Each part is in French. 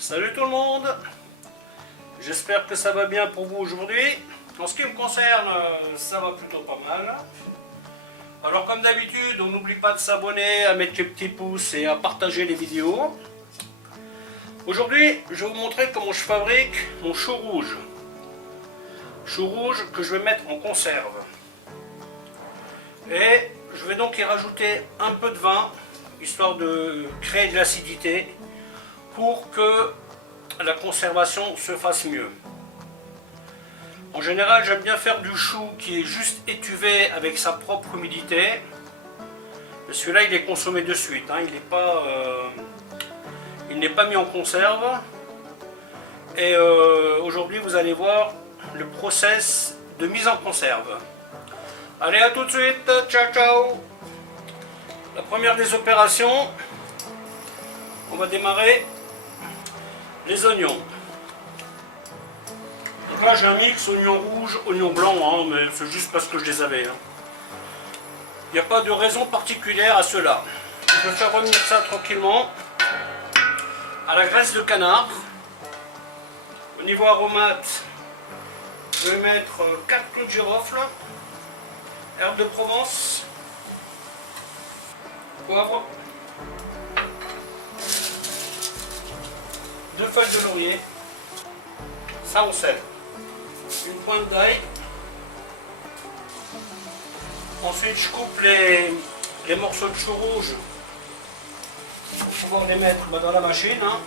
Salut tout le monde, j'espère que ça va bien pour vous aujourd'hui. En ce qui me concerne, ça va plutôt pas mal. Alors comme d'habitude, on n'oublie pas de s'abonner, à mettre les petits pouces et à partager les vidéos. Aujourd'hui, je vais vous montrer comment je fabrique mon chou rouge. Chou rouge que je vais mettre en conserve. Et je vais donc y rajouter un peu de vin, histoire de créer de l'acidité, pour que la conservation se fasse mieux. En général, j'aime bien faire du chou qui est juste étuvé avec sa propre humidité. Celui-là, il est consommé de suite, hein. Il n'est pas mis en conserve. Et aujourd'hui, vous allez voir le process de mise en conserve. Allez, à tout de suite, ciao ciao. La première des opérations, on va démarrer les oignons. Donc là j'ai un mix oignon rouge, oignon blanc, hein, mais c'est juste parce que je les avais. Hein. Il n'y a pas de raison particulière à cela. Je vais faire revenir ça tranquillement à la graisse de canard. Au niveau aromate, je vais mettre 4 clous de girofle, herbe de Provence, poivre, 2 feuilles de laurier, ça on sel, une pointe d'ail. Ensuite je coupe les morceaux de chou rouge pour pouvoir les mettre dans la machine. Hein.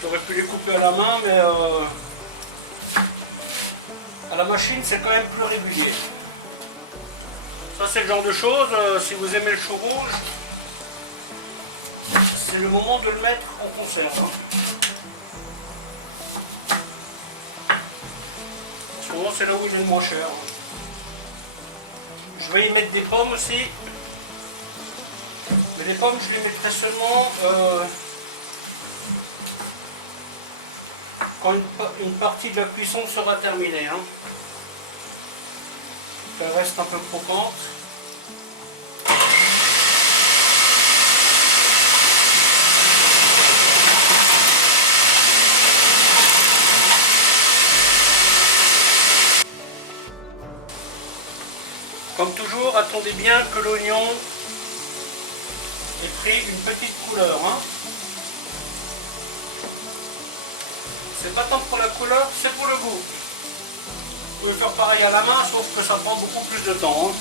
J'aurais pu les couper à la main, mais à la machine c'est quand même plus régulier. Ça c'est le genre de choses, si vous aimez le chou rouge, c'est le moment de le mettre en conserve. Hein. En ce moment c'est là où il est le moins cher. Je vais y mettre des pommes aussi. Mais les pommes je les mettrai seulement quand une partie de la cuisson sera terminée. Hein. Elle reste un peu croquante. Comme toujours, attendez bien que l'oignon ait pris une petite couleur. Hein. C'est pas tant pour la couleur, c'est pour le goût. Vous pouvez faire pareil à la main, sauf que ça prend beaucoup plus de temps. Hein.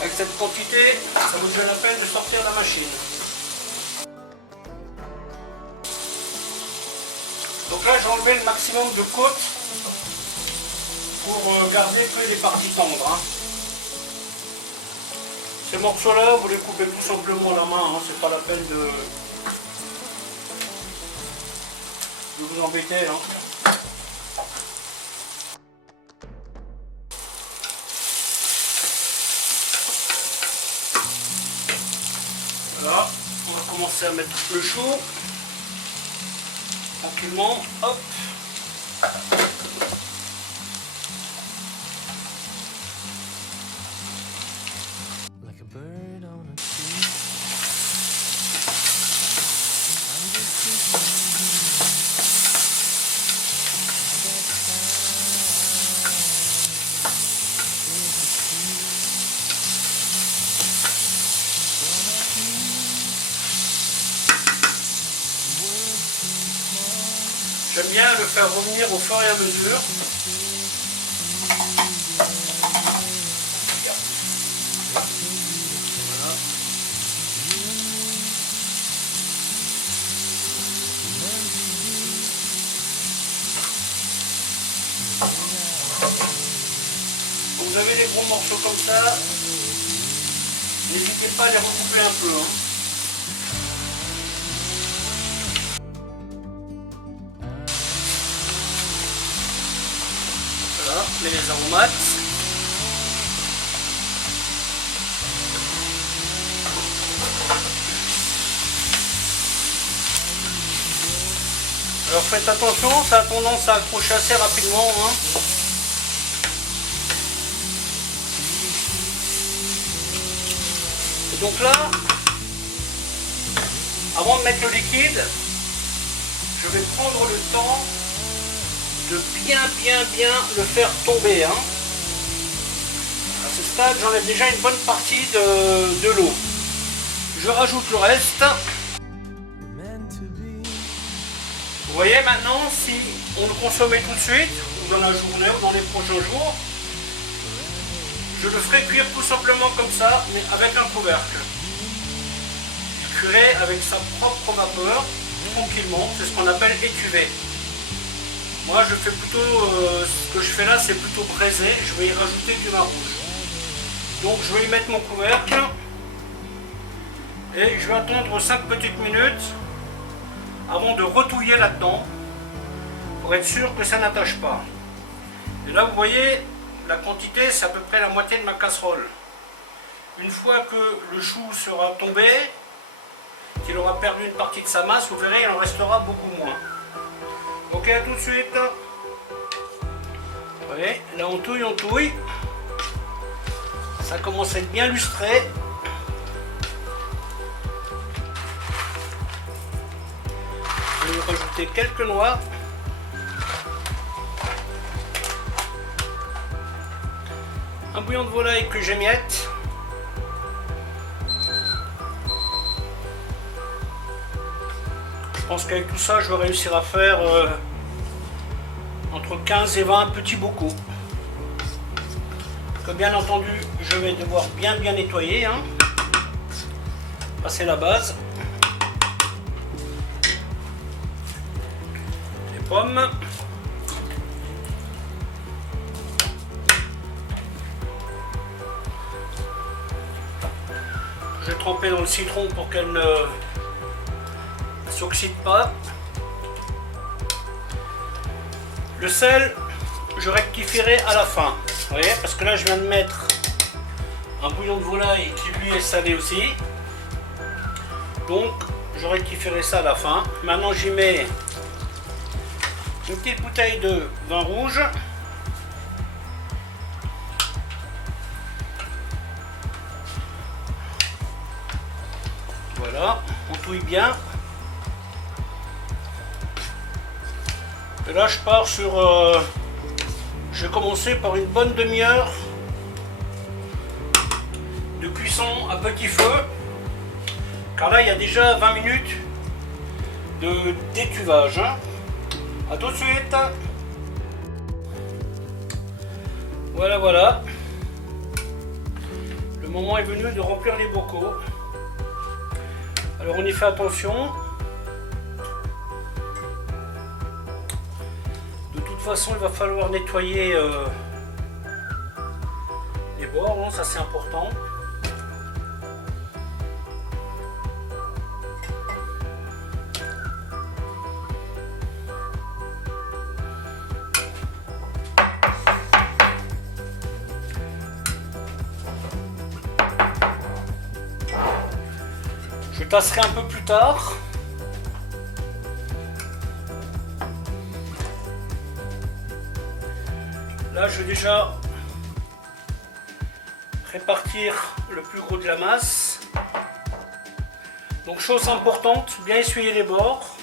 Avec cette quantité, ça vaut déjà la peine de sortir la machine. Donc là, j'ai enlevé le maximum de côte pour garder que les parties tendres. Hein. Ces morceaux-là, vous les coupez tout simplement à la main, hein. C'est pas la peine de vous embêter. Hein. Voilà, on va commencer à mettre le chou. Tranquillement, hop. J'aime bien le faire revenir au fur et à mesure. Voilà. Quand vous avez des gros morceaux comme ça, n'hésitez pas à les recouper un peu. Hein. Voilà, les aromates. Alors faites attention, ça a tendance à accrocher assez rapidement. Hein. Donc là, avant de mettre le liquide, je vais prendre le temps de bien le faire tomber. Hein. À ce stade, j'enlève déjà une bonne partie de l'eau. Je rajoute le reste. Vous voyez maintenant, si on le consommait tout de suite, ou dans la journée, ou dans les prochains jours, je le ferai cuire tout simplement comme ça, mais avec un couvercle. Je cuirai avec sa propre vapeur, tranquillement, c'est ce qu'on appelle étuver. Moi je fais plutôt, ce que je fais là c'est plutôt braisé, je vais y rajouter du vin rouge. Donc je vais y mettre mon couvercle, et je vais attendre 5 petites minutes avant de retouiller là-dedans, pour être sûr que ça n'attache pas. Et là vous voyez, la quantité c'est à peu près la moitié de ma casserole. Une fois que le chou sera tombé, qu'il aura perdu une partie de sa masse, vous verrez il en restera beaucoup moins. Ok, à tout de suite. Vous voyez, là on touille. Ça commence à être bien lustré. Je vais rajouter quelques noix. Un bouillon de volaille que j'émiette. Je pense qu'avec tout ça, je vais réussir à faire entre 15 et 20 petits bocaux. Que bien entendu, je vais devoir bien nettoyer. Hein. C'est la base. Les pommes. Je vais tremper dans le citron pour qu'elle ne s'oxyde pas. Le sel, je rectifierai à la fin. Vous voyez, parce que là je viens de mettre un bouillon de volaille qui lui est salé aussi. Donc je rectifierai ça à la fin. Maintenant j'y mets une petite bouteille de vin rouge. Voilà, on touille bien. Et là je pars sur... je vais commencer par une bonne demi-heure de cuisson à petit feu. Car là il y a déjà 20 minutes d'étuvage. Hein. A tout de suite. Voilà. Le moment est venu de remplir les bocaux. Alors on y fait attention. De toute façon, il va falloir nettoyer les bords, hein, ça c'est important. Je tasserai un peu plus tard. Là, je vais déjà répartir le plus gros de la masse. Donc, chose importante, bien essuyer les bords.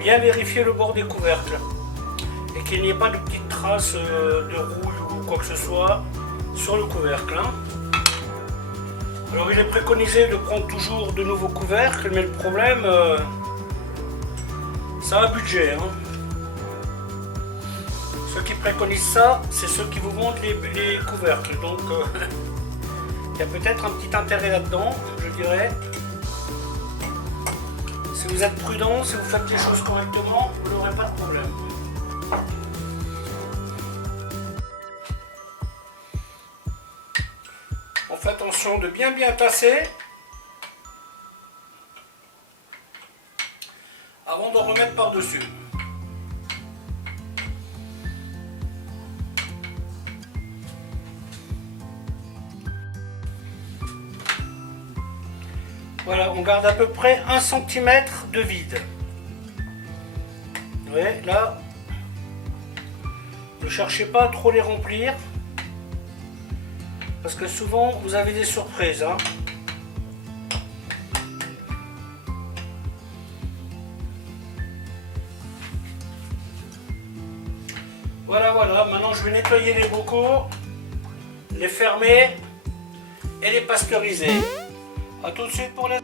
Bien vérifier le bord des couvercles. Et qu'il n'y ait pas de petites traces de rouille ou quoi que ce soit sur le couvercle. Hein. Alors il est préconisé de prendre toujours de nouveaux couvercles, mais le problème, ça a un budget. Hein. Ceux qui préconisent ça, c'est ceux qui vous vendent les couvercles. Donc il y a peut-être un petit intérêt là-dedans, je dirais. Si vous êtes prudent, si vous faites les choses correctement, vous n'aurez pas de problème. On fait attention de bien tasser avant de remettre par-dessus. Voilà, on garde à peu près 1 cm de vide. Vous voyez, là, Ne cherchez pas à trop les remplir. Parce que souvent, vous avez des surprises. Hein. Voilà, voilà. Maintenant, je vais nettoyer les bocaux, les fermer et les pasteuriser. A tout de suite pour les...